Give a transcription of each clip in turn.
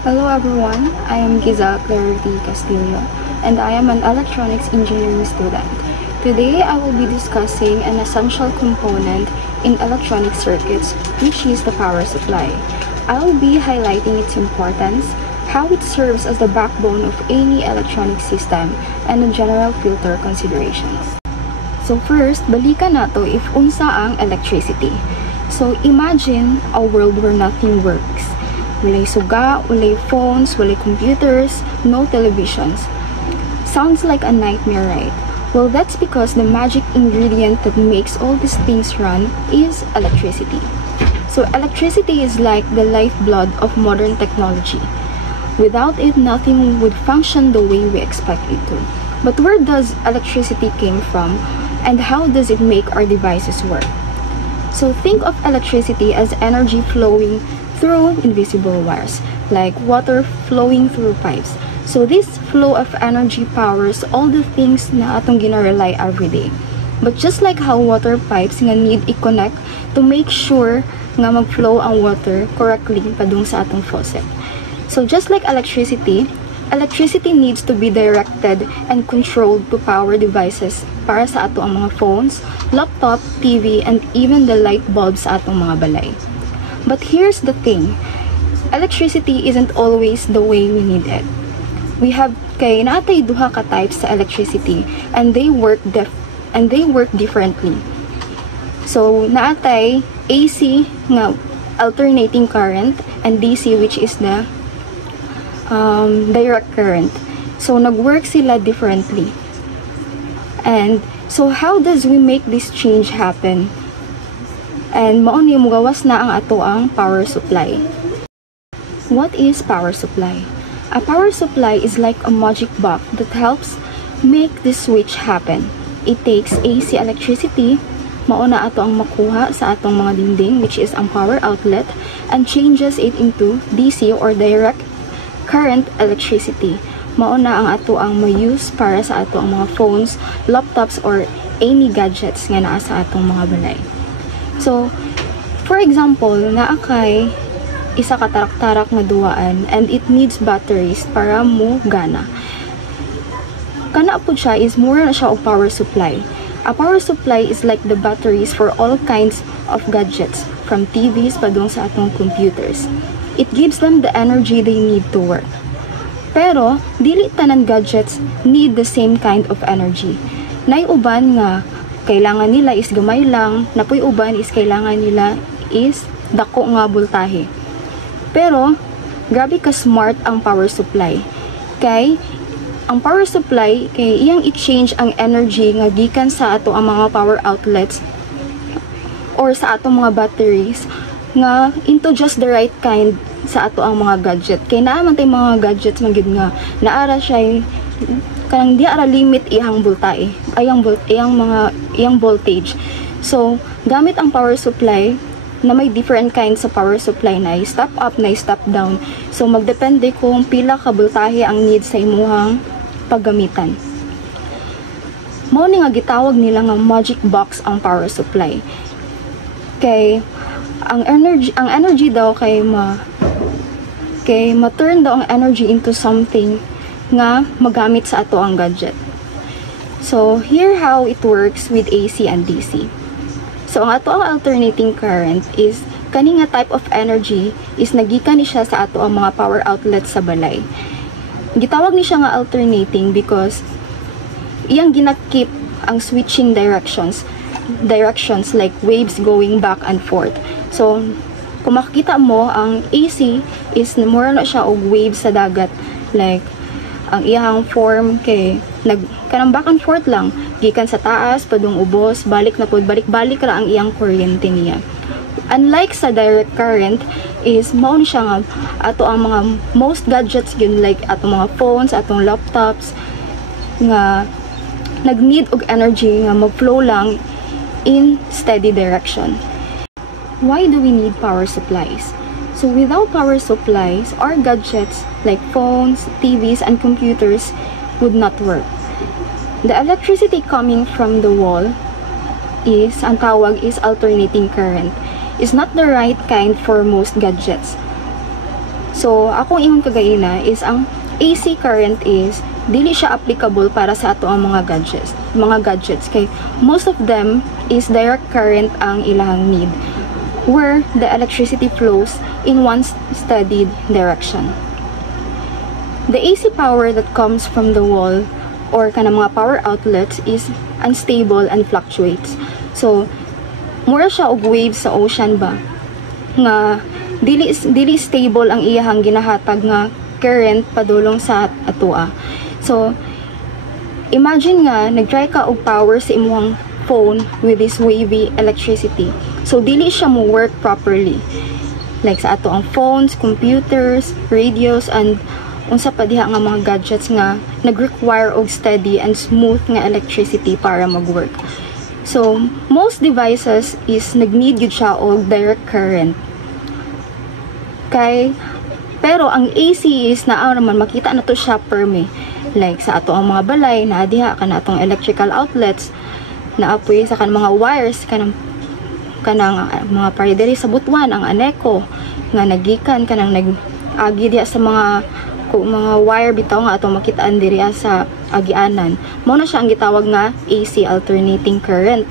Hello everyone, I am Giza Clarity Castillo and I am an electronics engineering student. Today I will be discussing an essential component in electronic circuits, which is the power supply. I will be highlighting its importance, how it serves as the backbone of any electronic system, and the general filter considerations. So first, balikan nato if unsa ang electricity. So imagine a world where nothing works. Walay suga, walay phones, walay computers, no televisions. Sounds like a nightmare, right? Well, that's because the magic ingredient that makes all these things run is electricity. So electricity is like the lifeblood of modern technology. Without it, nothing would function the way we expect it to. But where does electricity came from, and how does it make our devices work? So think of electricity as energy flowing through invisible wires, like water flowing through pipes. So this flow of energy powers all the things na atong ginarely every day. But just like how water pipes nga need i-connect to make sure nga mag-flow ang water correctly padung sa atong faucet. So just like electricity needs to be directed and controlled to power devices para sa ato ang mga phones, laptop, TV, and even the light bulbs sa atong mga balay. But here's the thing, electricity isn't always the way we need it. We have kay natay duha ka types sa electricity and they work differently. So naatay AC nga alternating current and DC which is the direct current. So nag-work sila differently. And so how does we make this change happen? And mao ni mugawas na ang ato ang power supply. What is power supply? A power supply is like a magic box that helps make this switch happen. It takes AC electricity, mao na ato ang makuha sa atong mga dingding which is ang power outlet, and changes it into DC or direct current electricity. Mao na ang ato ang ma-use para sa ato ang mga phones, laptops, or any gadgets nga naa sa atong mga balay. So, for example, naa kay isa ka tarak-tarak nga duwaan and it needs batteries para mo gana. Kana po siya is more na siya og power supply. A power supply is like the batteries for all kinds of gadgets, from TVs padung sa atong computers. It gives them the energy they need to work. Pero, dili tanan gadgets need the same kind of energy. Nay uban nga kailangan nila is gamay lang, napoy uban is kailangan nila is dako nga boltahe. Pero, grabe ka smart ang power supply. Kay ang power supply kay iyang i-change ang energy nga gikan sa ato ang mga power outlets or sa ato mga batteries nga into just the right kind sa ato ang mga gadget. Kay naa man tay mga gadgets man gid nga naara siya kanang di ara limit iyang voltahe, iyang voltage. So, gamit ang power supply na may different kinds sa power supply na step up na step down. So, magdepende kung pila ka voltahe ang need sa imuhang paggamitan. Mao ni nga gitawag nila nga magic box ang power supply. Kay ang energy daw kay ma-turn daw ang energy into something nga magamit sa ato ang gadget. So, here how it works with AC and DC. So, ang ato ang alternating current is kani nga type of energy is nagikan ni siya sa ato ang mga power outlets sa balay. Gitawag ni siya nga alternating because iyang ginakip ang switching directions like waves going back and forth. So, kung makikita mo, ang AC is more na siya og waves sa dagat, like ang iyang form kay kanang back and forth lang, gikan sa taas padung ubos, balik na pud, balik ra ang iyang kuryente niya. Unlike sa direct current is mao ni siya nga ato ang mga most gadgets yun, like ato mga phones, atong laptops nga nag-need og energy nga mag-flow lang in steady direction. Why do we need power supplies? So without power supplies, our gadgets like phones, TVs, and computers would not work. The electricity coming from the wall is, ang tawag is alternating current, is not the right kind for most gadgets. So akong ingon kagaina is ang AC current is dili siya applicable para sa ato ang mga gadgets kay most of them is direct current ang ilahang need, where the electricity flows in one steady direction. The AC power that comes from the wall or kanang mga power outlets is unstable and fluctuates. So mura siya og waves sa ocean ba nga dili stable ang iyahang ginahatag nga current padulong sa atoa. So imagine nga nagtry ka og power sa imong phone with this wavy electricity. So dili siya mo work properly. Like sa ato ang phones, computers, radios, and unsa pa diha nga mga gadgets nga nag-require og steady and smooth nga electricity para mag-work. So most devices is nag-need gyud siya og direct current. Pero ang AC is naa naman makita na to siya perme. Like sa ato ang mga balay na diha kana atong electrical outlets na apoy sa kan mga wires kanang mga parideri sa butuan ang aneko nga nagikan kanang nag-agi diha sa mga wire bitaw nga atong makitaan diri sa agianan. Mao na siya ang gitawag nga AC, alternating current.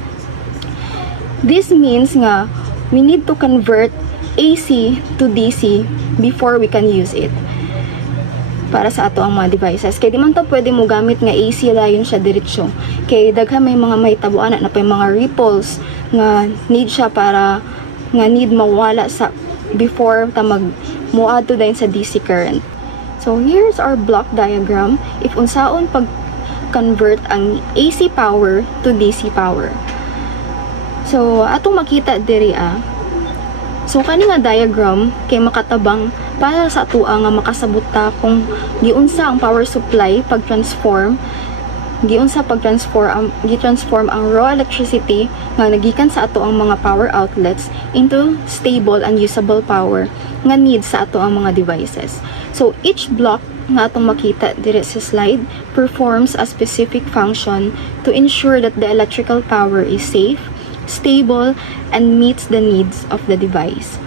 This means nga we need to convert AC to DC before we can use it para sa ato ang mga devices. Kaya di man to pwede mo gamit nga AC layon siya diretsyo. Kaya daghan may mga mahitabuan na pa mga ripples nga need siya para nga need mawala sa before ta muadto dayon sa DC current. So here's our block diagram if unsaon pag convert ang AC power to DC power. So atong makita diri So kani nga diagram kay makatabang para sa atua nga makasabot ta kung giunsa ang power supply pag-transform ang raw electricity nga nagikan sa ato ang mga power outlets into stable and usable power nga need sa ato ang mga devices. So each block nga atong makita dire sa slide performs a specific function to ensure that the electrical power is safe, stable, and meets the needs of the device.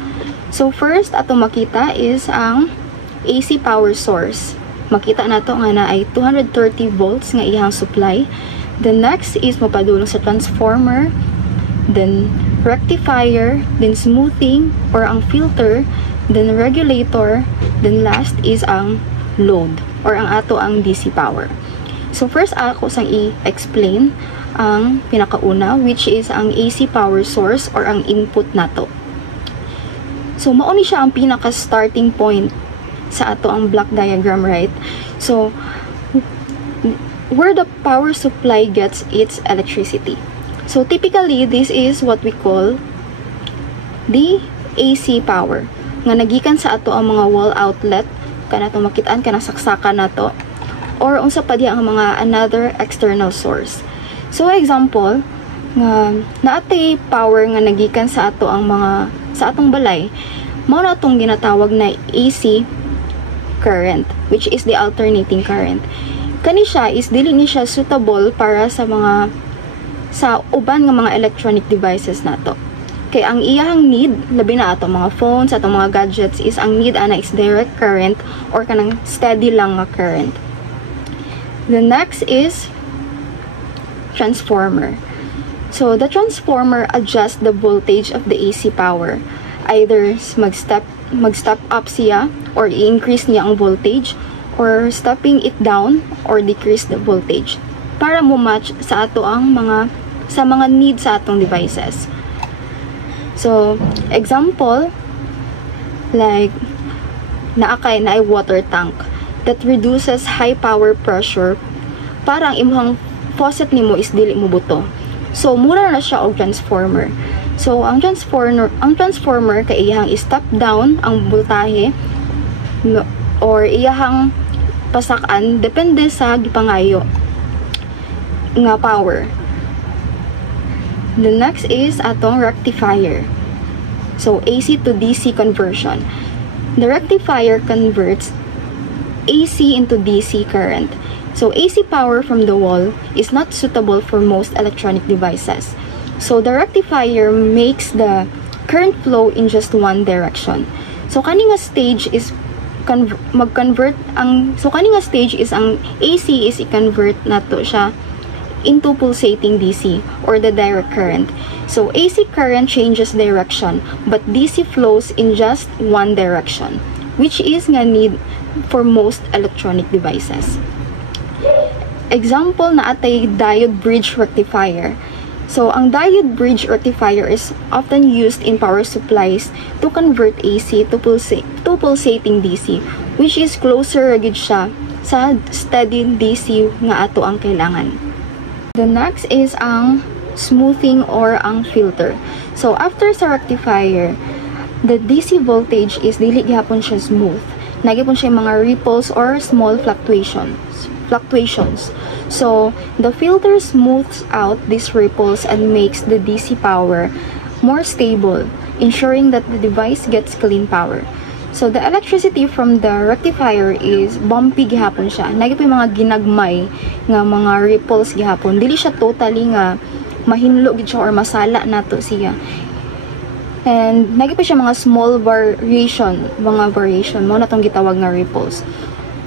So first atong makita is ang AC power source. Makita nato nga na ay 230 volts nga iyang supply. The next is mapadulong sa transformer, then rectifier, then smoothing or ang filter, then regulator, then last is ang load or ang ato ang DC power. So first ako sang i-explain ang pinakauna, which is ang AC power source or ang input nato. So mao ni siya ang pinaka starting point sa ato ang block diagram, right? So where the power supply gets its electricity. So typically this is what we call the AC power nga nagikan sa ato ang mga wall outlet kanato makitaan kana saksakan nato or unsa pa diha ang mga another external source. So example nga naatay power nga nagikan sa ato ang mga sa atong balay, mao na tong ginatawag na AC current, which is the alternating current. Kani siya is dili ni siya suitable para sa uban nga mga electronic devices nato. Kay ang iyang need labi na ato mga phones, atong mga gadgets is ang need ana is direct current or kanang steady lang nga current. The next is transformer. So the transformer adjusts the voltage of the AC power. Either mag-step up siya or i-increase niya ang voltage or stepping it down or decrease the voltage para mo match sa ato ang mga needs sa atong devices. So example like naakay na ay water tank that reduces high power pressure para ang imong faucet nimo is dili mo buto. So mura na siya og transformer. So ang transformer kay iyang step down ang voltahe or iyang pasakan depende sa gipangayo nga power. The next is atong rectifier. So AC to DC conversion. The rectifier converts AC into DC current. So AC power from the wall is not suitable for most electronic devices. So the rectifier makes the current flow in just one direction. So kani nga stage is mag-convert ang, so kani nga stage is ang AC is i-convert nato siya into pulsating DC or the direct current. So AC current changes direction, but DC flows in just one direction, which is nga need for most electronic devices. Example na atay diode bridge rectifier. So, ang diode bridge rectifier is often used in power supplies to convert AC to pulsating DC, which is closer gid siya sa steady DC nga ato ang kailangan. The next is ang smoothing or ang filter. So, after sa rectifier, the DC voltage is dili gihapon siya smooth. Nagipon siya mga ripples or small fluctuations. So, the filter smooths out these ripples and makes the DC power more stable, ensuring that the device gets clean power. So, the electricity from the rectifier is bumpy gihapon siya. Nagi pa mga ginagmay nga mga ripples gihapon. Dili siya totally nga mahinlo gid siya or masala nato siya. And nagi pa siya mga small variation mo na tong gitawag nga ripples.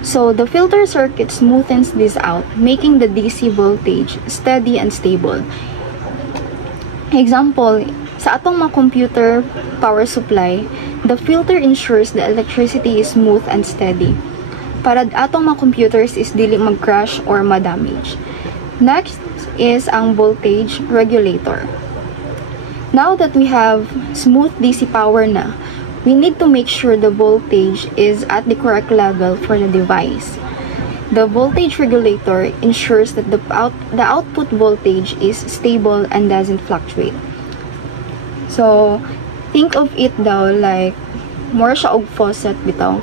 So, the filter circuit smoothens this out, making the DC voltage steady and stable. Example, sa atong mga computer power supply, the filter ensures the electricity is smooth and steady. Para atong mga computers is dili mag-crash or ma-damage. Next is ang voltage regulator. Now that we have smooth DC power na, we need to make sure the voltage is at the correct level for the device. The voltage regulator ensures that the output voltage is stable and doesn't fluctuate. So, think of it daw like more siya og faucet bitaw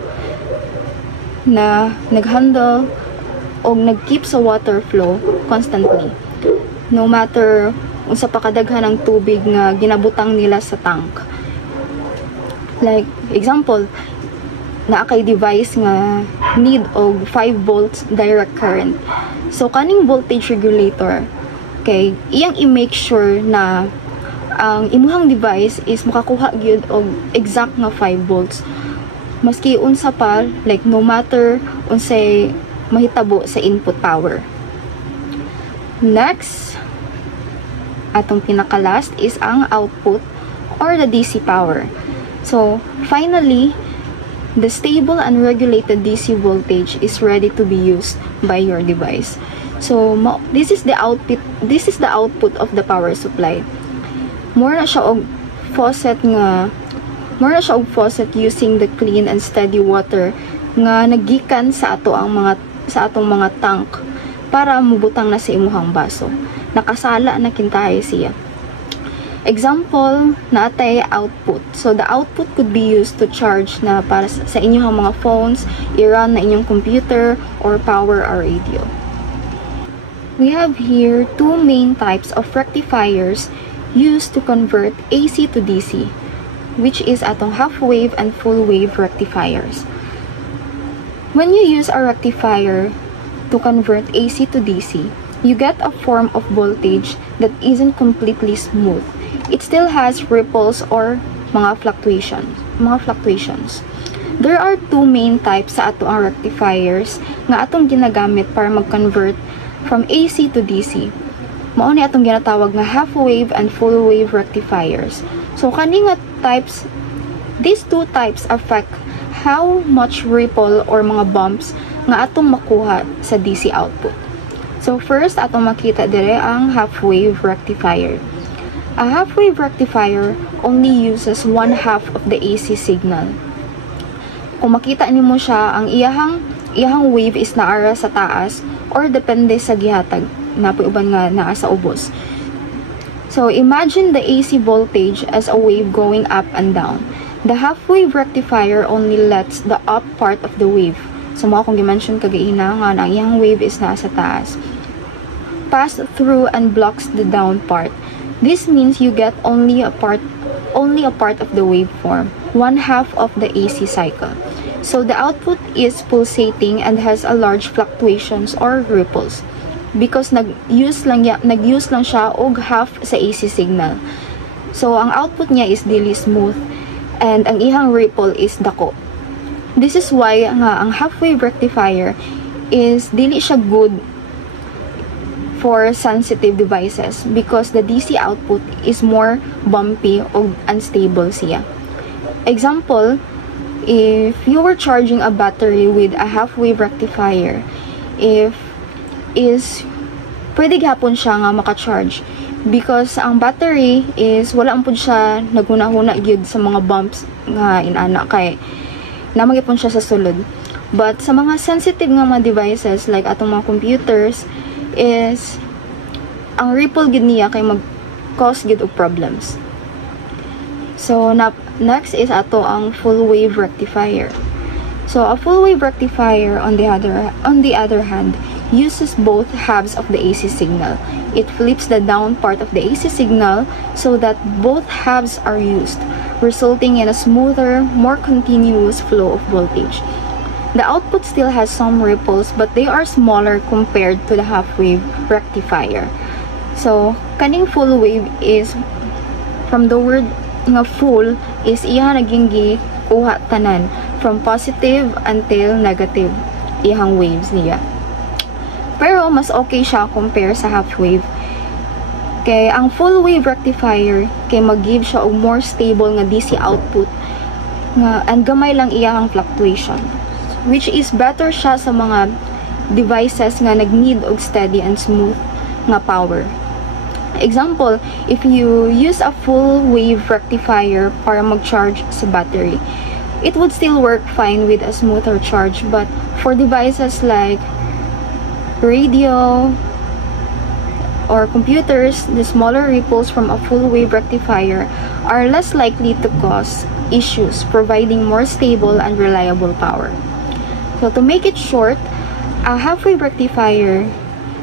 na naghandle o nag-keep sa water flow constantly. No matter unsa pa kadaghan ang tubig nga ginabutang nila sa tank. Like, example, na kay device nga need og 5 volts direct current. So, kaning voltage regulator, okay, iyang i-make sure na ang imuhang device is makakuha gyud og exact nga 5 volts. Maski unsa pa, like, no matter unsay mahitabo sa input power. Next, atong pinaka-last is ang output or the DC power. So, finally, the stable and regulated DC voltage is ready to be used by your device. So, this is the output of the power supply. More na siya og faucet using the clean and steady water nga nagikan sa atong mga tank para mubutang na sa imuhang baso. Nakasala na kintahay siya. Example, naatay output. So, the output could be used to charge na para sa inyong mga phones, i-run na inyong computer, or power a radio. We have here two main types of rectifiers used to convert AC to DC, which is atong half-wave and full-wave rectifiers. When you use a rectifier to convert AC to DC, you get a form of voltage that isn't completely smooth. It still has ripples or mga fluctuations. There are two main types sa ato ang rectifiers nga atong ginagamit para mag-convert from AC to DC. Mao ni atong ginatawag nga half-wave and full-wave rectifiers. So kani nga types, these two types affect how much ripple or mga bumps nga atong makuha sa DC output. So first, atong makita dire ang half-wave rectifier. A half-wave rectifier only uses one half of the AC signal. Kung makita nimo siya, ang iyahang wave is naara sa taas or depende sa gihatag, napoy uban nga naa sa ubos. So imagine the AC voltage as a wave going up and down. The half-wave rectifier only lets the up part of the wave. So mga kung gi-mention kagaina nga ang iyang wave is nasa taas, pass through and blocks the down part. This means you get only a part of the waveform, one half of the AC cycle. So the output is pulsating and has a large fluctuations or ripples because nag-use lang siya og half sa AC signal. So ang output niya is dili smooth and ang ihang ripple is dako. This is why nga ang half-wave rectifier is dili siya good for sensitive devices because the DC output is more bumpy o unstable siya. Example, if you were charging a battery with a half-wave rectifier, pwede gihapon siya nga maka-charge because ang battery is wala ampun siya naghuna-huna gyud sa mga bumps nga inana kay namagipon siya sa sulod. But sa mga sensitive nga mga devices like atong mga computers is ang ripple gid niya kay mag-cause gid og problems. So next is ato ang full wave rectifier. So a full wave rectifier on the other hand uses both halves of the AC signal. It flips the down part of the AC signal so that both halves are used, resulting in a smoother, more continuous flow of voltage. The output still has some ripples, but they are smaller compared to the half-wave rectifier. So, kaning full wave is, from the word nga full, is iya naging kuha tanan, from positive until negative, ihang waves niya. Pero, mas okay siya compare sa half-wave. Kay ang full wave rectifier kay mag-give siya og more stable nga DC output nga and gamay lang iyang fluctuation, which is better siya sa mga devices nga nag-need og steady and smooth nga power. Example, if you use a full wave rectifier para mag-charge sa battery, it would still work fine with a smoother charge, but for devices like radio or computers, the smaller ripples from a full wave rectifier are less likely to cause issues, providing more stable and reliable power. So to make it short, a half-wave rectifier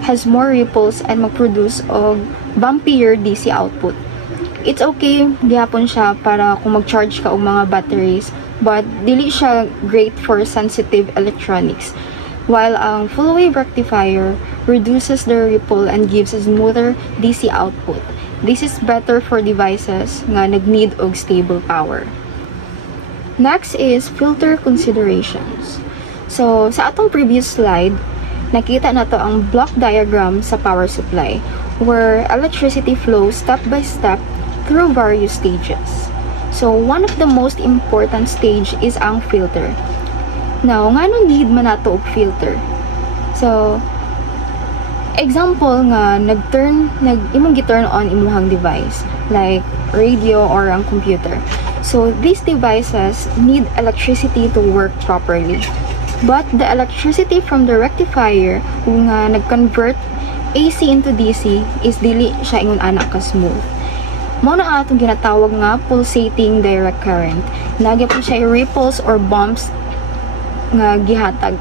has more ripples and mag-produce og bumpier DC output. It's okay gihapon siya para kung mag-charge ka og mga batteries, but dili siya great for sensitive electronics. While ang full wave rectifier reduces the ripple and gives a smoother DC output. This is better for devices nga nag-need og stable power. Next is filter considerations. So, sa atong previous slide, nakita na to ang block diagram sa power supply where electricity flows step by step through various stages. So, one of the most important stage is ang filter. Now, ngano need man nato og filter? So, example nga imong gi-turn on imuhang device like radio or ang computer. So, these devices need electricity to work properly. But the electricity from the rectifier nga nag-convert AC into DC is dili siya ingon ana ka smooth. Mao na atong ginatawag nga pulsating direct current. Nagyapon siya ripples or bumps nga gihatag.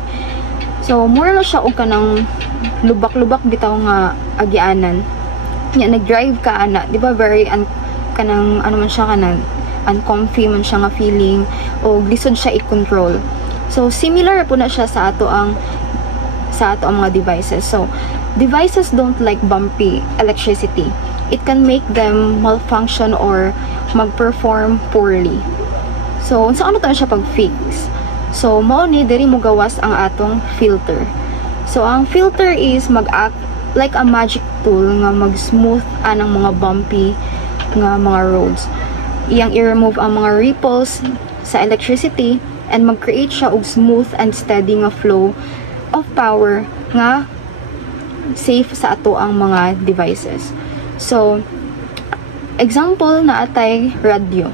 So, more na siya og kanang lubak-lubak bitaw nga agianan. Nya nag-drive ka ana, di ba very kanang ano man siya kanang uncomfy man siya nga feeling o lisod siya i-control. So, similar po na siya sa ato ang mga devices. So, devices don't like bumpy electricity. It can make them malfunction or mag-perform poorly. So, saan na siya pag-fix? So, mao ni diri mo gawas ang atong filter. So, ang filter is mag-act like a magic tool nga mag-smooth anang mga bumpy nga mga roads. Iyang i-remove ang mga ripples sa electricity and mag-create siya og smooth and steady nga flow of power nga safe sa ato ang mga devices. So, example na atay radio.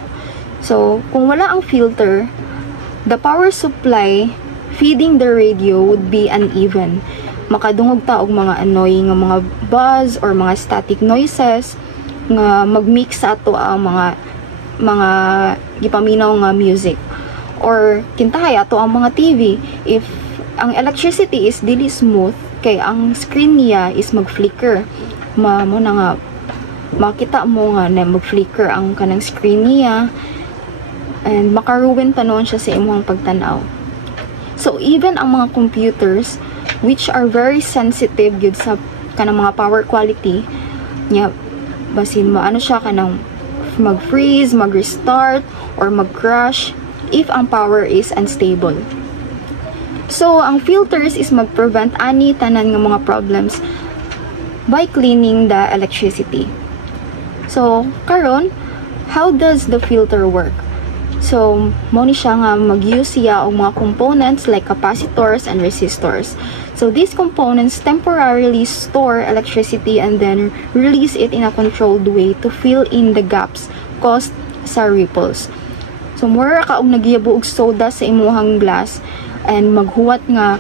So, kung wala ang filter, the power supply feeding the radio would be uneven. Makadungog ta og mga annoying nga mga buzz or mga static noises nga mag-mix sa ato ang mga gipaminaw nga music. Or kintahay ato ang mga TV if ang electricity is dili smooth kay ang screen niya is mag-flicker. Mo na nga makita mo nga na mag-flicker ang kanang screen niya and makaruin tanon siya sa imong pagtanaw. So even ang mga computers which are very sensitive gyud sa kanang mga power quality nya basin mo ano siya kanang mag-freeze, mag-restart or mag-crash, if ang power is unstable. So, ang filters is mag-prevent ani tanan nga mga problems by cleaning the electricity. So, karon, how does the filter work? So, mo ni siya nga mag-use siya og mga components like capacitors and resistors. So, these components temporarily store electricity and then release it in a controlled way to fill in the gaps caused sa ripples. So, mura ka og nagyabo og soda sa imuhang glass and maghuwat nga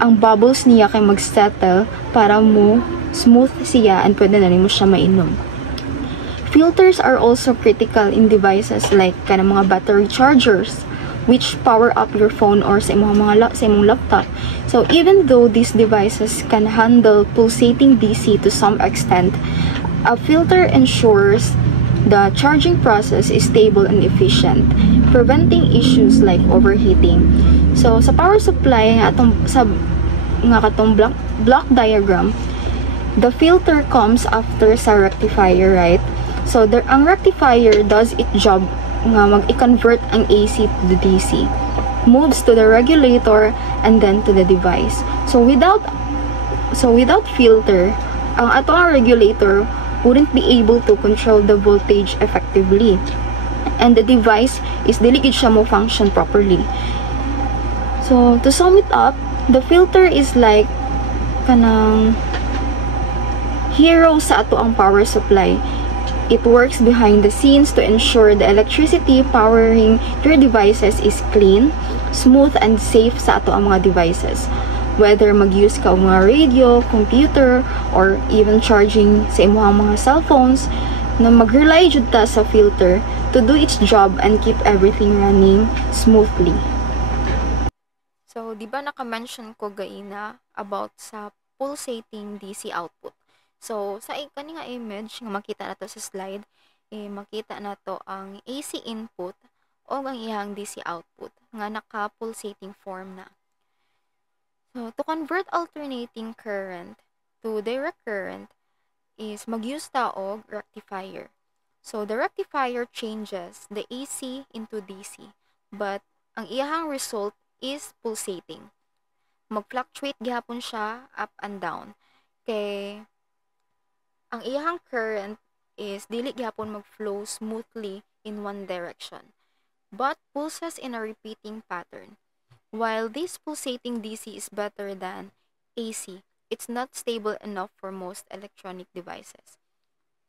ang bubbles niya kay mag-settle para mo smooth siya and pwede na nimo siya mainom. Filters are also critical in devices like kanang mga battery chargers which power up your phone or sa imong laptop. So even though these devices can handle pulsating DC to some extent, a filter ensures the charging process is stable and efficient, preventing issues like overheating. So sa power supply nga katong block diagram, the filter comes after sa rectifier, right? So, ang rectifier does its job nga mag-convert ang AC to the DC, moves to the regulator, and then to the device. So, without filter, ang atong regulator wouldn't be able to control the voltage effectively. And the device is dili gid siya mo function properly. So, to sum it up, the filter is like kanang hero sa ato ang power supply. It works behind the scenes to ensure the electricity powering your devices is clean, smooth, and safe sa ato ang mga devices. Whether mag-use ka og mga radio, computer, or even charging sa imong mga cellphones, na mag-rely jud ta sa filter to do its job and keep everything running smoothly. So, di ba naka-mention ko gaina about sa pulsating DC output? So, sa kani nga image nga makita nato sa slide, makita nato ang AC input o ang iyang DC output nga naka-pulsating form na. So, to convert alternating current to direct current is mag-use ta og rectifier. So, the rectifier changes the AC into DC, but ang iyang result is pulsating. Mag-fluctuate gihapon siya up and down. Kay ang iyang current is dili gyapon mag-flow smoothly in one direction, but pulses in a repeating pattern. While this pulsating DC is better than AC, it's not stable enough for most electronic devices.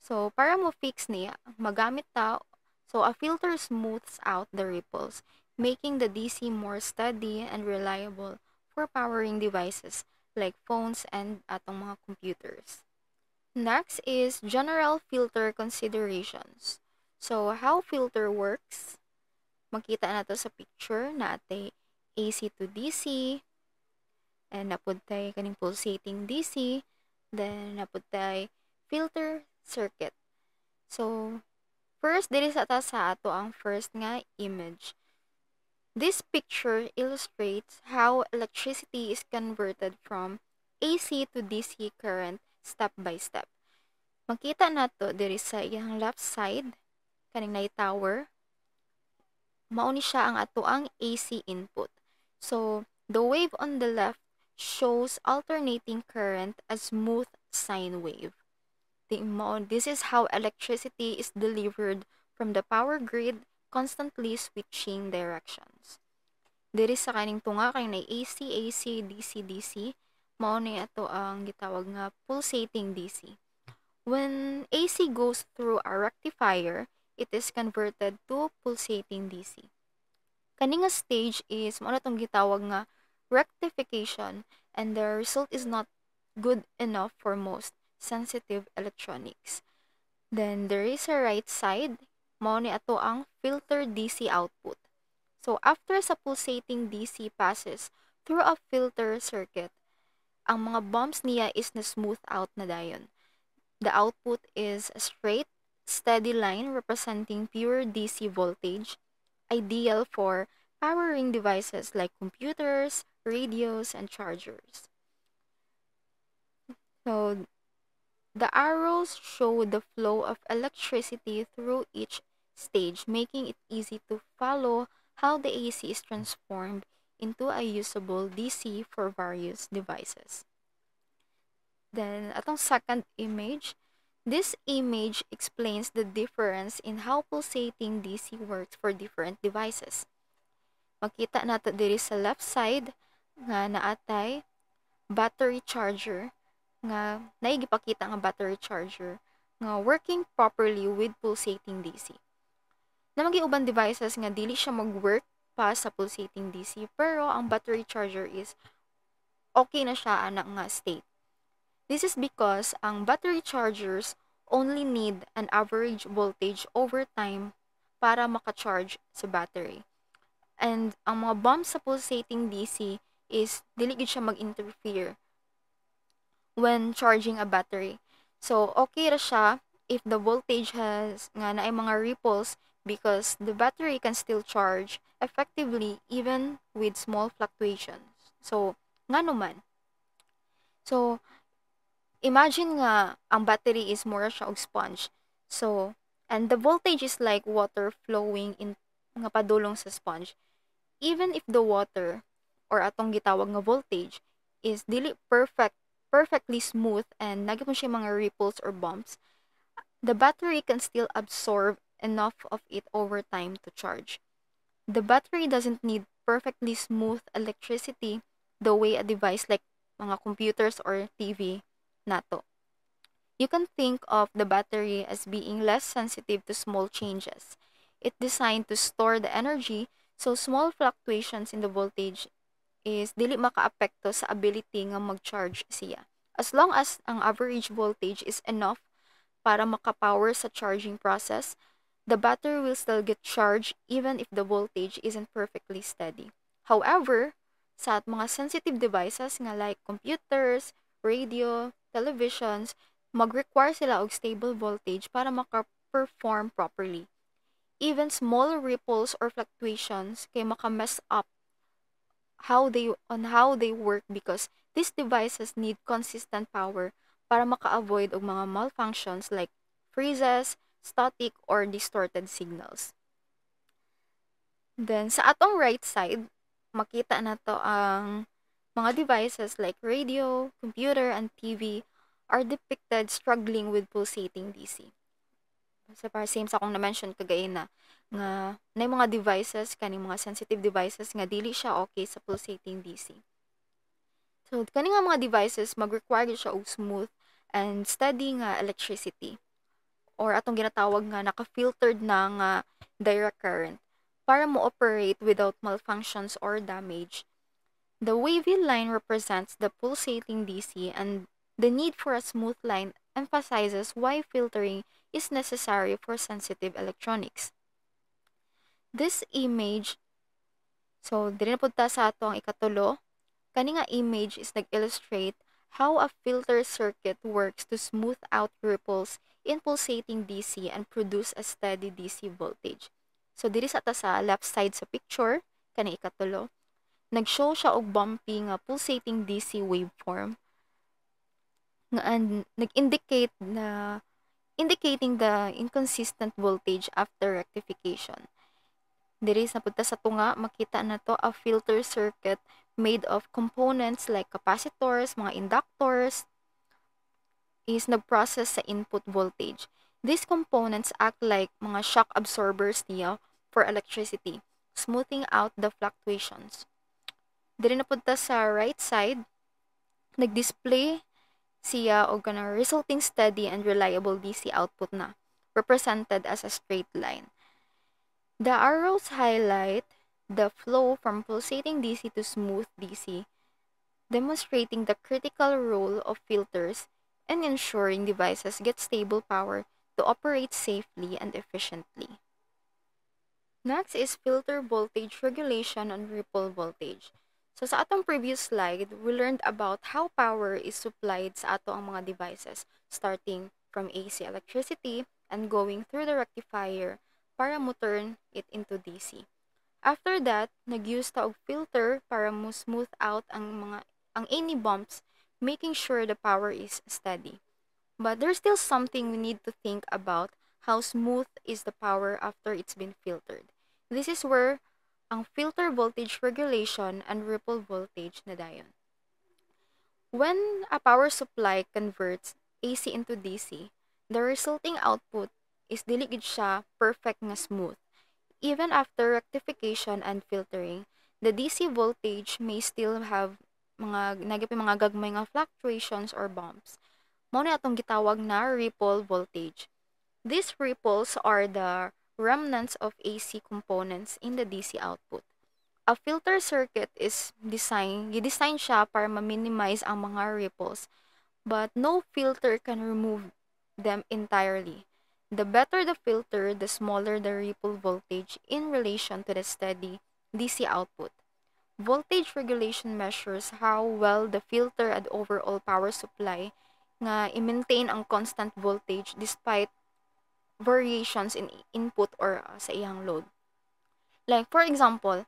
So, para mo fix niya, magamit ta, so a filter smooths out the ripples, making the DC more steady and reliable for powering devices like phones and atong mga computers. Next is general filter considerations. So, how filter works? Makita na to sa picture na atay AC to DC, and napud tay kaning pulsating DC, then napud tay filter circuit. So, first, diri sa ato ang first nga image. This picture illustrates how electricity is converted from AC to DC current step by step. Makita nato diri sa iyang left side kaning nay tower, mao ni siya ang ato ang AC input. So, the wave on the left shows alternating current as smooth sine wave. This is how electricity is delivered from the power grid, constantly switching directions. Diri sa kaning tunga kay nay AC, AC, DC, DC, mao ni ato ang gitawag nga pulsating DC. When AC goes through a rectifier, it is converted to pulsating DC. Kani nga stage is mao na tong gitawag nga rectification, and the result is not good enough for most sensitive electronics. Then there is a right side, mao ni ato ang filter DC output. So after sa pulsating DC passes through a filter circuit, ang mga bumps niya is na smooth out na dayon. The output is a straight, steady line representing pure DC voltage, ideal for powering devices like computers, radios, and chargers. So, the arrows show the flow of electricity through each stage, making it easy to follow how the AC is transformed into a usable DC for various devices. Then, atong second image, this image explains the difference in how pulsating DC works for different devices. Makita nato diri sa left side nga naatay battery charger nga naigipakita nga battery charger nga working properly with pulsating DC. Namang uban devices nga dili siya mag-work pa sa pulsating DC pero ang battery charger is okay na siya ana nga state. This is because ang battery chargers only need an average voltage over time para maka-charge sa battery. And ang mga bumps sa pulsating DC is dili gid siya mag-interfere when charging a battery. So okay ra siya if the voltage has nga naay mga ripples because the battery can still charge effectively even with small fluctuations. So ngano man. So imagine nga ang battery is more siya og sponge. So and the voltage is like water flowing in nga padulong sa sponge. Even if the water or atong gitawag nga voltage is dili perfectly smooth and nagipon siya mga ripples or bumps, the battery can still absorb enough of it over time to charge. The battery doesn't need perfectly smooth electricity the way a device like mga computers or TV nato. You can think of the battery as being less sensitive to small changes. It's designed to store the energy so small fluctuations in the voltage is dili makaapekto sa ability nga mag-charge siya. As long as ang average voltage is enough para makapower sa charging process, the battery will still get charged even if the voltage isn't perfectly steady. However, sa mga sensitive devices nga like computers, radio, televisions, mag-require sila og stable voltage para maka-perform properly. Even small ripples or fluctuations kay maka-mess up how they work because these devices need consistent power para maka-avoid og mga malfunctions like freezes, static, or distorted signals. Then, sa atong right side, makita na to ang mga devices like radio, computer, and TV are depicted struggling with pulsating DC. So, para same sa akong na-mention kagaya na nga na mga devices, kaning mga sensitive devices nga dili siya okay sa pulsating DC. So, kani nga mga devices mag-require siya og smooth and steady nga electricity or atong ginatawag nga naka-filtered na nga direct current para mo operate without malfunctions or damage. The wavy line represents the pulsating DC and the need for a smooth line emphasizes why filtering is necessary for sensitive electronics. This image, so dili na pud ta sa ato ang ikatulo, kani nga image is nag-illustrate how a filter circuit works to smooth out ripples in pulsating DC and produce a steady DC voltage. So diri sa ta sa left side sa picture, kani ikatulo, nag-show siya og bumpy nga pulsating DC waveform nga nag-indicate na indicating the inconsistent voltage after rectification. Diri sa punta sa tunga, makita na to a filter circuit made of components like capacitors, mga inductors, is nag-process sa input voltage. These components act like mga shock absorbers niya for electricity, smoothing out the fluctuations. Diri na punta sa right side, nag-display siya og kanang resulting steady and reliable DC output na, represented as a straight line. The arrows highlight the flow from pulsating DC to smooth DC, demonstrating the critical role of filters in ensuring devices get stable power to operate safely and efficiently. Next is filter voltage regulation and ripple voltage. So sa atong previous slide, we learned about how power is supplied sa ato ang mga devices, starting from AC electricity and going through the rectifier para mo turn it into DC. After that, nag-use ta og filter para mo smooth out ang any bumps, making sure the power is steady. But there's still something we need to think about: how smooth is the power after it's been filtered. This is where ang filter voltage regulation and ripple voltage na dayon. When a power supply converts AC into DC, the resulting output is dili gid siya perfect nga smooth. Even after rectification and filtering, the DC voltage may still have mga gagmay nga fluctuations or bumps. Mao ni atong gitawag na ripple voltage. These ripples are the remnants of AC components in the DC output. A filter circuit is gidesign siya para ma-minimize ang mga ripples, but no filter can remove them entirely. The better the filter, the smaller the ripple voltage in relation to the steady DC output. Voltage regulation measures how well the filter and overall power supply nga i-maintain ang constant voltage despite variations in input or sa iyang load. Like for example,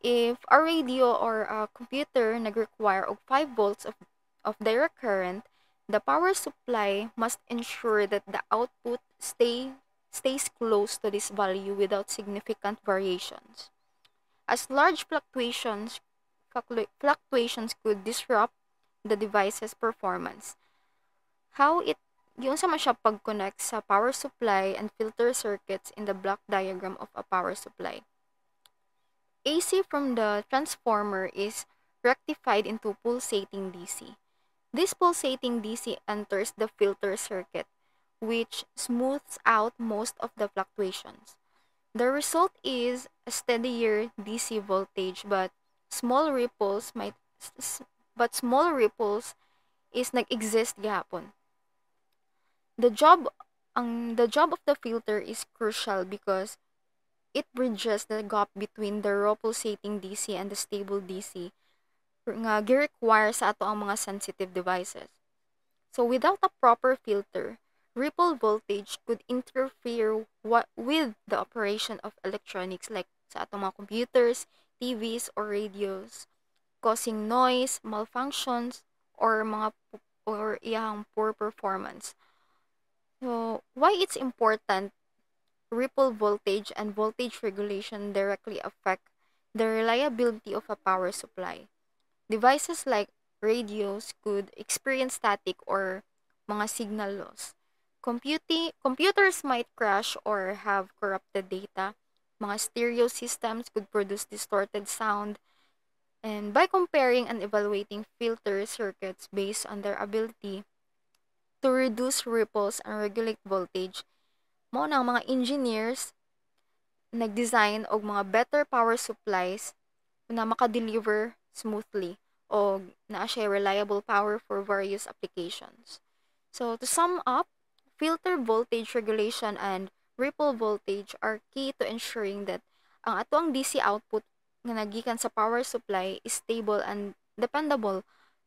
if a radio or a computer nag-require og 5 volts of direct current, the power supply must ensure that the output stays close to this value without significant variations. As large fluctuations could disrupt the device's performance. How it Yung sa man siya pag-connect sa power supply and filter circuits in the block diagram of a power supply. AC from the transformer is rectified into pulsating DC. This pulsating DC enters the filter circuit, which smooths out most of the fluctuations. The result is a steadier DC voltage, small ripples might small ripples is nag-exist gihapon. The job of the filter is crucial because it bridges the gap between the raw pulsating DC and the stable DC nga gi-require sa ato ang mga sensitive devices. So without a proper filter, ripple voltage could interfere with the operation of electronics like sa atong mga computers, TVs, or radios, causing noise, malfunctions, or iyang poor performance. So why it's important? Ripple voltage and voltage regulation directly affect the reliability of a power supply. Devices like radios could experience static or mga signal loss. Computers might crash or have corrupted data. Mga stereo systems could produce distorted sound. And by comparing and evaluating filter circuits based on their ability to reduce ripples and regulate voltage, mao na ang mga engineers nag-design og mga better power supplies na maka-deliver smoothly o naa siya reliable power for various applications. So to sum up, filter voltage regulation and ripple voltage are key to ensuring that ang ato ang DC output nga nagikan sa power supply is stable and dependable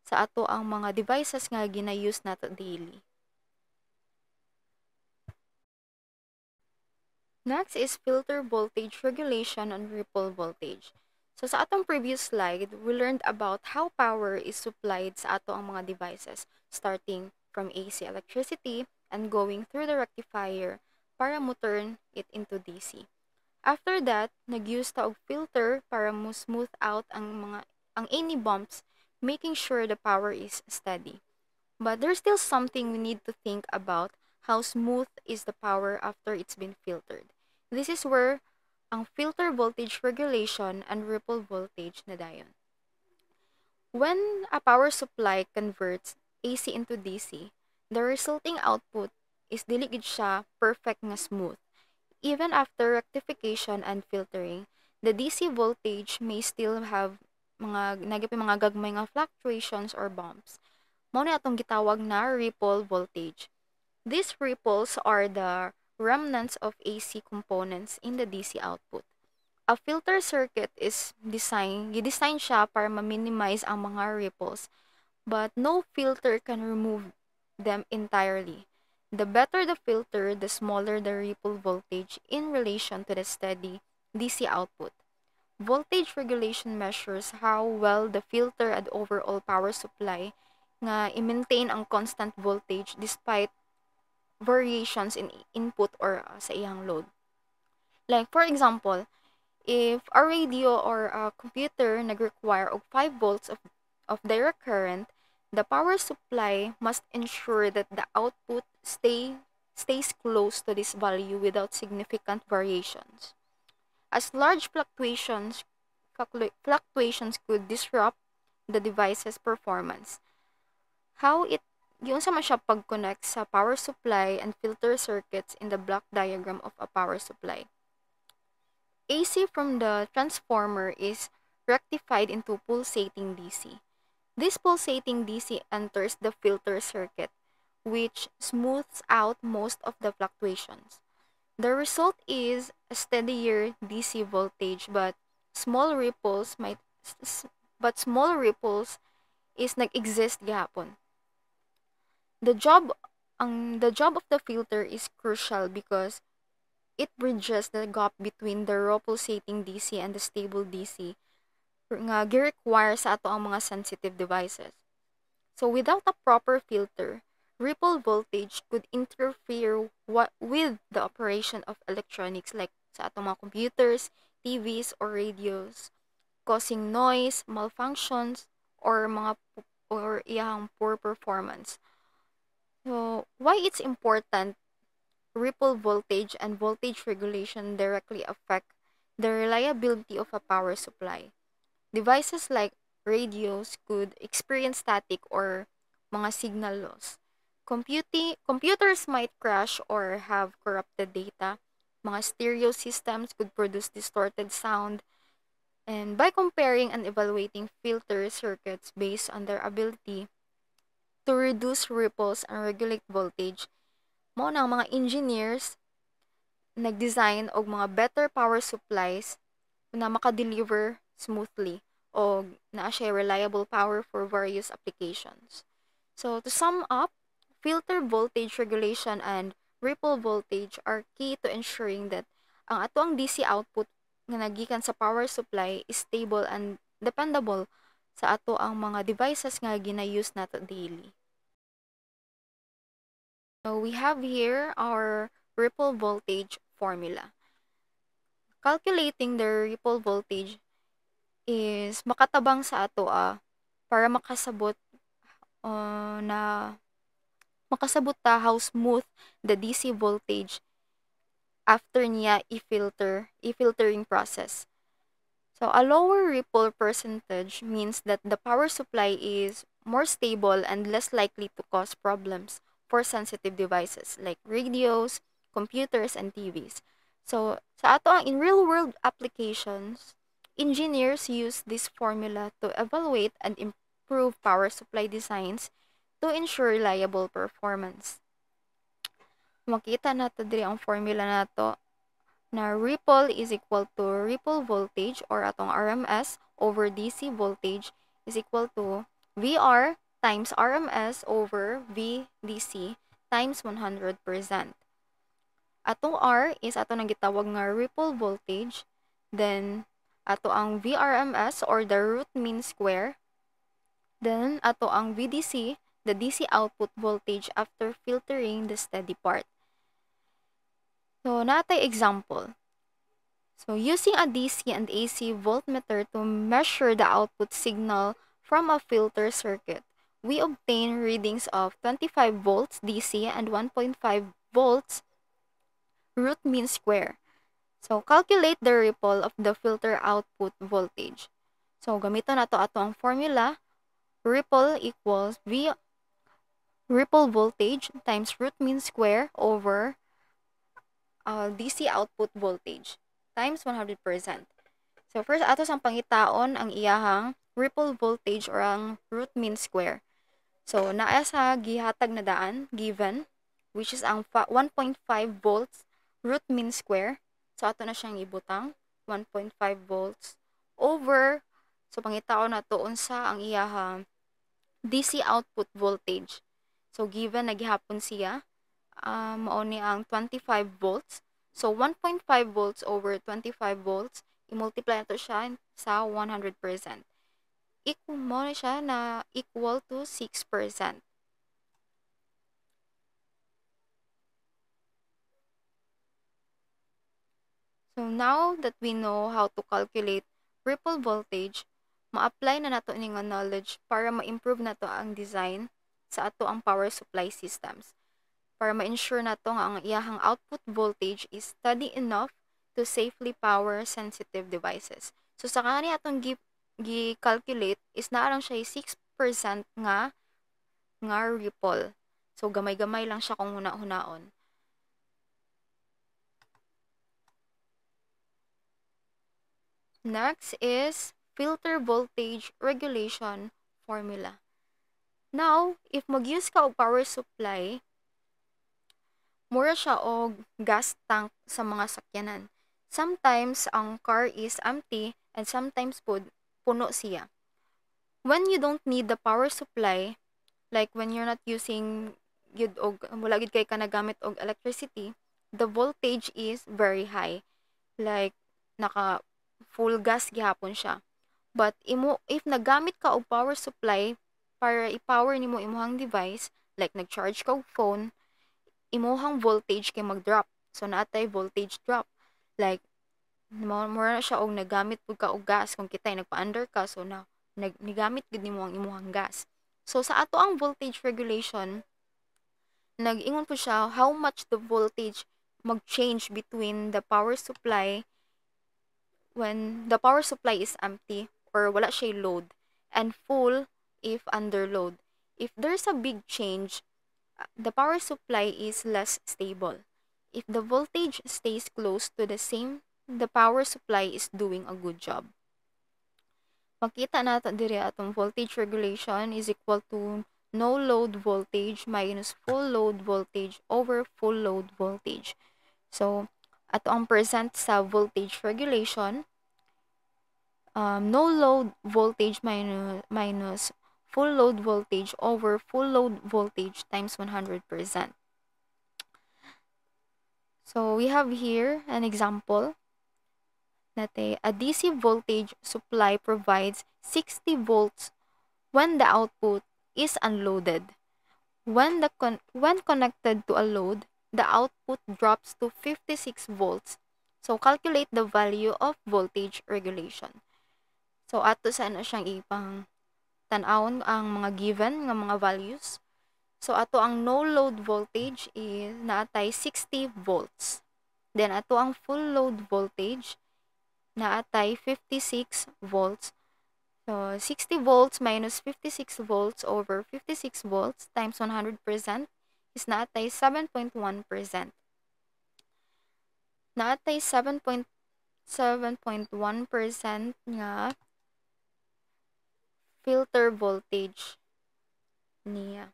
sa ato ang mga devices nga gina-use nato daily. Next is filter voltage regulation and ripple voltage. So sa atong previous slide, we learned about how power is supplied sa ato ang mga devices, starting from AC electricity and going through the rectifier para mo turn it into DC. After that, nag-use ta og filter para mo smooth out ang any bumps, making sure the power is steady. But there's still something we need to think about: how smooth is the power after it's been filtered. This is where ang filter voltage regulation and ripple voltage na dayon. When a power supply converts AC into DC, the resulting output is dili gid siya perfect nga smooth. Even after rectification and filtering, the DC voltage may still have mga gagmay nga fluctuations or bumps. Mao ni atong gitawag na ripple voltage. These ripples are the remnants of AC components in the DC output. A filter circuit is gidesign siya para ma-minimize ang mga ripples, but no filter can remove them entirely. The better the filter, the smaller the ripple voltage in relation to the steady DC output. Voltage regulation measures how well the filter and overall power supply nga i-maintain ang constant voltage despite variations in input or sa iyang load. Like for example, If a radio or a computer nag-require og 5 volts of direct current, the power supply must ensure that the output stays close to this value without significant variations. As large fluctuations could disrupt the device's performance. How it Yung sa man siya pag-connect sa power supply and filter circuits in the block diagram of a power supply. AC from the transformer is rectified into pulsating DC. This pulsating DC enters the filter circuit, which smooths out most of the fluctuations. The result is a steadier DC voltage, small ripples might small ripples is nag-exist gihapon. The job of the filter is crucial because it bridges the gap between the raw pulsating DC and the stable DC nga gi-require sa ato ang mga sensitive devices. So without a proper filter, ripple voltage could interfere with the operation of electronics like sa atong mga computers, TVs, or radios, causing noise, malfunctions, or iyang poor performance. So why it's important? Ripple voltage and voltage regulation directly affect the reliability of a power supply. Devices like radios could experience static or mga signal loss. Computers might crash or have corrupted data. Mga stereo systems could produce distorted sound. And by comparing and evaluating filter circuits based on their ability to reduce ripples and regulate voltage, mao na ang mga engineers nag-design og mga better power supplies na maka-deliver smoothly o naa siya reliable power for various applications. So to sum up, filter voltage regulation and ripple voltage are key to ensuring that ang ato ang DC output nga nagikan sa power supply is stable and dependable sa ato ang mga devices nga gina-use nato daily. So we have here our ripple voltage formula. Calculating the ripple voltage is makatabang sa ato para makasabot ta how smooth the DC voltage after niya i-filtering process. So a lower ripple percentage means that the power supply is more stable and less likely to cause problems for sensitive devices like radios, computers, and TVs. So sa ato in real-world applications, engineers use this formula to evaluate and improve power supply designs to ensure reliable performance. Makita nato diri ang formula nato na ripple is equal to ripple voltage or atong RMS over DC voltage is equal to VR times RMS over VDC times 100%. Atong R is ato nang gitawag nga ripple voltage, then ato ang VRMS or the root mean square, then ato ang VDC, the DC output voltage after filtering the steady part. So, natay example. So, using a DC and AC voltmeter to measure the output signal from a filter circuit, we obtain readings of 25 volts DC and 1.5 volts root mean square. So, calculate the ripple of the filter output voltage. So, gamiton nato ato ang formula. Ripple equals ripple voltage times root mean square over DC output voltage times 100%. So first ato sang pangitaon ang iyahang ripple voltage or ang root mean square. So naa sa gihatag na daan given which is ang 1.5 volts root mean square. So ato na siyang ibutang 1.5 volts over so pangitaon nato unsa ang iyahang DC output voltage. So given nagihapon siya mao ni ang 25 volts. So 1.5 volts over 25 volts, i-multiply nato siya sa 100%. Equal mo na siya na equal to 6%. So now that we know how to calculate ripple voltage, ma-apply na nato ni nga knowledge para ma-improve nato ang design sa ato ang power supply systems. Para ma-ensure nato nga ang iyahang output voltage is steady enough to safely power sensitive devices. So sa kani atong gi-calculate is naarang siya 6% nga ripple. So gamay-gamay lang siya kung huna-hunaon. Next is filter voltage regulation formula. Now, if mag-use ka og power supply, mura siya og gas tank sa mga sakyanan. Sometimes ang car is empty and sometimes puno siya. When you don't need the power supply, like when you're not using gid og wala gid kay ka nagamit og electricity, the voltage is very high. Like naka full gas gihapon siya. But if nagamit ka og power supply para i-power nimo imong device, like nag-charge ka og phone, imong voltage kay mag-drop. So naatay voltage drop. Like mura na siya og nagamit pud ka og gas kung kitay nagpa-under ka, so nigamit gid nimo ang imong gas. So sa ato ang voltage regulation, nag-ingon po siya how much the voltage mag-change between the power supply when the power supply is empty or wala siya load, and full if under load. If there's a big change, the power supply is less stable. If the voltage stays close to the same, the power supply is doing a good job. Makita nato diri atong voltage regulation is equal to no load voltage minus full load voltage over full load voltage. So, ato ang percent sa voltage regulation, no load voltage minus full load voltage over full load voltage times 100%. So, we have here an example that a DC voltage supply provides 60 volts when the output is unloaded. When connected to a load, the output drops to 56 volts. So, calculate the value of voltage regulation. So, ato sa ano siyang ipang tan-awon ang mga given nga mga values. So, ato ang no load voltage is naatay 60 volts. Then, ato ang full load voltage naatay 56 volts. So, 60 volts minus 56 volts over 56 volts times 100% is naatay 7.1%. Naatay 7.1% nga filter voltage niya.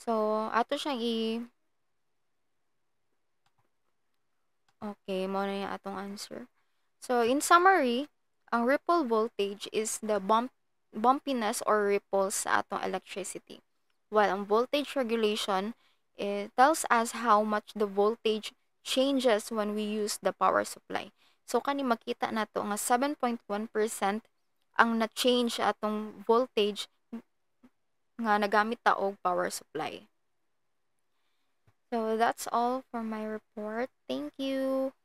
So, ato siyang okay, mo na yung atong answer. So, in summary, ang ripple voltage is the bumpiness or ripples sa atong electricity. While ang voltage regulation, it tells us how much the voltage changes when we use the power supply. So, kani makita nato nga 7.1% ang na-change atong voltage nga nagamit ta og power supply. So, that's all for my report. Thank you.